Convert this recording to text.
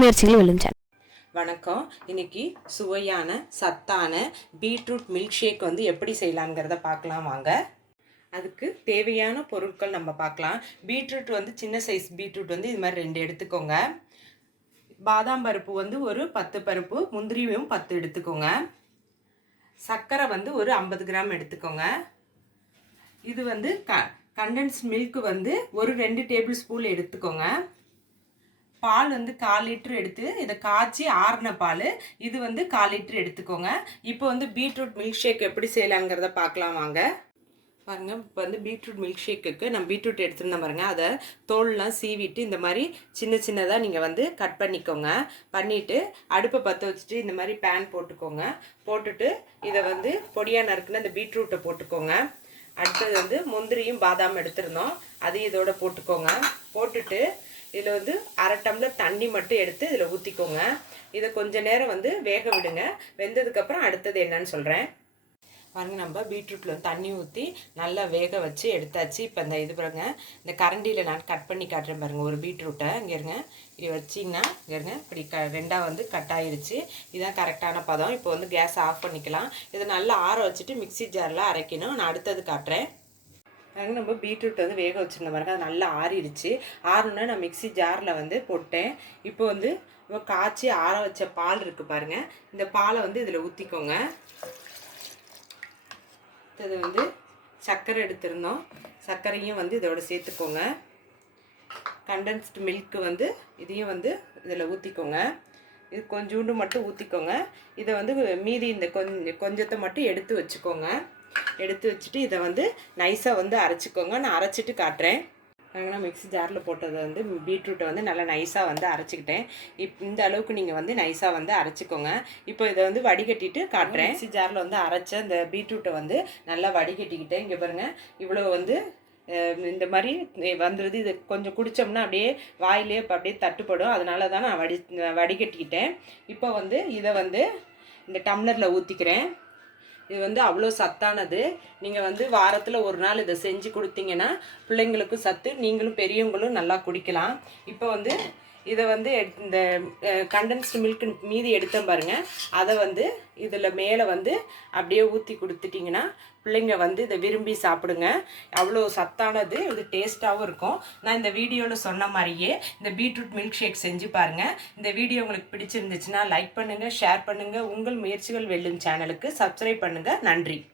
முயற்சிகள் வெல்லும் வணக்கம். இன்னைக்கு சுவையான சத்தான பீட்ரூட் மில்க் ஷேக் வந்து எப்படி செய்யலாங்கிறத பார்க்கலாம் வாங்க. அதுக்கு தேவையான பொருட்கள் நம்ம பார்க்கலாம். பீட்ரூட் வந்து சின்ன சைஸ் பீட்ரூட் வந்து இது மாதிரி ரெண்டு எடுத்துக்கோங்க. பாதாம் பருப்பு வந்து ஒரு பத்து பருப்பு முந்திரியும் பத்து எடுத்துக்கோங்க. சர்க்கரை வந்து ஒரு ஐம்பது கிராம் எடுத்துக்கோங்க. இது வந்து க கண்டென்ஸ் மில்க் வந்து ஒரு ரெண்டு டேபிள் ஸ்பூன் எடுத்துக்கோங்க. பால் வந்து கால் லிட்ரு எடுத்து இதை காய்ச்சி ஆறின பால். இது வந்து கால் லிட்ரு எடுத்துக்கோங்க. இப்போ வந்து பீட்ரூட் மில்க் ஷேக் எப்படி செய்யலாங்கிறத பார்க்கலாம் வாங்க. பாருங்கள் இப்போ வந்து பீட்ரூட் மில்க் ஷேக்குக்கு நம்ம பீட்ரூட் எடுத்துருந்தோம் பாருங்கள் அதை தோல்லாம் சீவிட்டு இந்த மாதிரி சின்ன சின்னதாக நீங்கள் வந்து கட் பண்ணிக்கோங்க. பண்ணிவிட்டு அடுப்பை பற்ற வச்சுட்டு இந்த மாதிரி பேன் போட்டுக்கோங்க. போட்டுட்டு இதை வந்து பொடியாக நறுக்குன்னு அந்த பீட்ரூட்டை போட்டுக்கோங்க. அடுத்தது வந்து முந்திரியும் பாதாம் எடுத்திருந்தோம். அதையும் இதோட போட்டுக்கோங்க. போட்டுட்டு இதில் வந்து அரை டம்ளர் தண்ணி மட்டும் எடுத்து இதில் ஊற்றிக்கோங்க இதை கொஞ்ச நேரம் வந்து வேக விடுங்க. வெந்ததுக்கப்புறம் அடுத்தது என்னன்னு சொல்கிறேன் பாருங்க நம்ம பீட்ரூட்டில் வந்து தண்ணி ஊற்றி நல்லா வேக வச்சு எடுத்தாச்சு. இப்போ இந்த இது பாருங்க இந்த கரண்டியில் நான் கட் பண்ணி காட்டுறேன் பாருங்கள் ஒரு பீட்ரூட்டை. இங்கே இருங்க. இது வச்சிங்கன்னா இங்கே இருங்க. இப்படி க ரெண்டாக வந்து கட் ஆயிருச்சு. இதுதான் கரெக்டான பதம். இப்போ வந்து கேஸ் ஆஃப் பண்ணிக்கலாம். இதை நல்லா ஆற வச்சுட்டு மிக்ஸி ஜாரில் அரைக்கணும். நான் அடுத்தது காட்டுறேன். பாருங்க நம்ம பீட்ரூட் வந்து வேக வச்சுருந்த மாதிரி அது நல்லா ஆறிடுச்சு. ஆறுனா நான் மிக்ஸி ஜாரில் வந்து போட்டேன். இப்போ வந்து நம்ம காய்ச்சி ஆற வச்ச பால் இருக்குது பாருங்கள் இந்த பாலை வந்து இதில் ஊற்றிக்கோங்க இது வந்து சர்க்கரை எடுத்திருந்தோம். சர்க்கரையும் வந்து இதோட சேர்த்துக்கோங்க. கண்டென்ஸ்டு மில்க்கு வந்து இதையும் வந்து இதில் ஊற்றிக்கோங்க இது கொஞ்சோண்டு மட்டும் ஊற்றிக்கோங்க இதை வந்து மீதி இந்த கொஞ்ச கொஞ்சத்தை மட்டும் எடுத்து வச்சுக்கோங்க. எடுத்து வச்சுட்டு இதை வந்து நைஸாக வந்து அரைச்சிக்கோங்க. நான் அரைச்சிட்டு காட்டுறேன். நாங்கள் மிக்ஸி ஜாரில் போட்டதை வந்து பீட்ரூட்டை வந்து நல்லா நைஸாக வந்து அரைச்சிக்கிட்டேன். இப் இந்த அளவுக்கு நீங்கள் வந்து நைஸாக வந்து அரைச்சிக்கோங்க. இப்போ இதை வந்து வடிகட்டிட்டு காட்டுறேன். மிக்ஸி ஜாரில் வந்து அரைச்ச இந்த பீட்ரூட்டை வந்து நல்லா வடிகட்டிக்கிட்டேன். இங்கே பாருங்கள் இவ்வளோ வந்து இந்த மாதிரி வந்துடுது இது கொஞ்சம் குடித்தோம்னா அப்படியே வாயிலே இப்போ அப்படியே தட்டுப்படும். அதனால தான் நான் வடி வடிகட்டிக்கிட்டேன். இப்போ வந்து இதை வந்து இந்த டம்ளரில் ஊற்றிக்கிறேன் இது வந்து அவ்வளோ சத்தானது. நீங்கள் வந்து வாரத்தில் ஒரு நாள் இதை செஞ்சு கொடுத்தீங்கன்னா பிள்ளைங்களுக்கும் சத்து நீங்களும் பெரியவங்களும் நல்லா குடிக்கலாம். இப்போ வந்து இதை வந்து எட்- இந்த கண்டென்ஸ்டு மில்க் மீதி எடுத்தேன் பாருங்க. அதை வந்து இதில் மேலே வந்து அப்படியே ஊற்றி கொடுத்துட்டிங்கன்னா பிள்ளைங்க வந்து இதை விரும்பி சாப்பிடுங்க. அவ்வளோ சத்தானது இது டேஸ்ட்டாகவும் இருக்கும். நான் இந்த வீடியோவில் சொன்ன மாதிரியே இந்த பீட்ரூட் மில்க் ஷேக் செஞ்சு பாருங்கள் இந்த வீடியோ உங்களுக்கு பிடிச்சிருந்துச்சுன்னா லைக் பண்ணுங்கள் ஷேர் பண்ணுங்கள் உங்கள் முயற்சிகள் வெல்லும் சேனலுக்கு சப்ஸ்கிரைப் பண்ணுங்கள் நன்றி.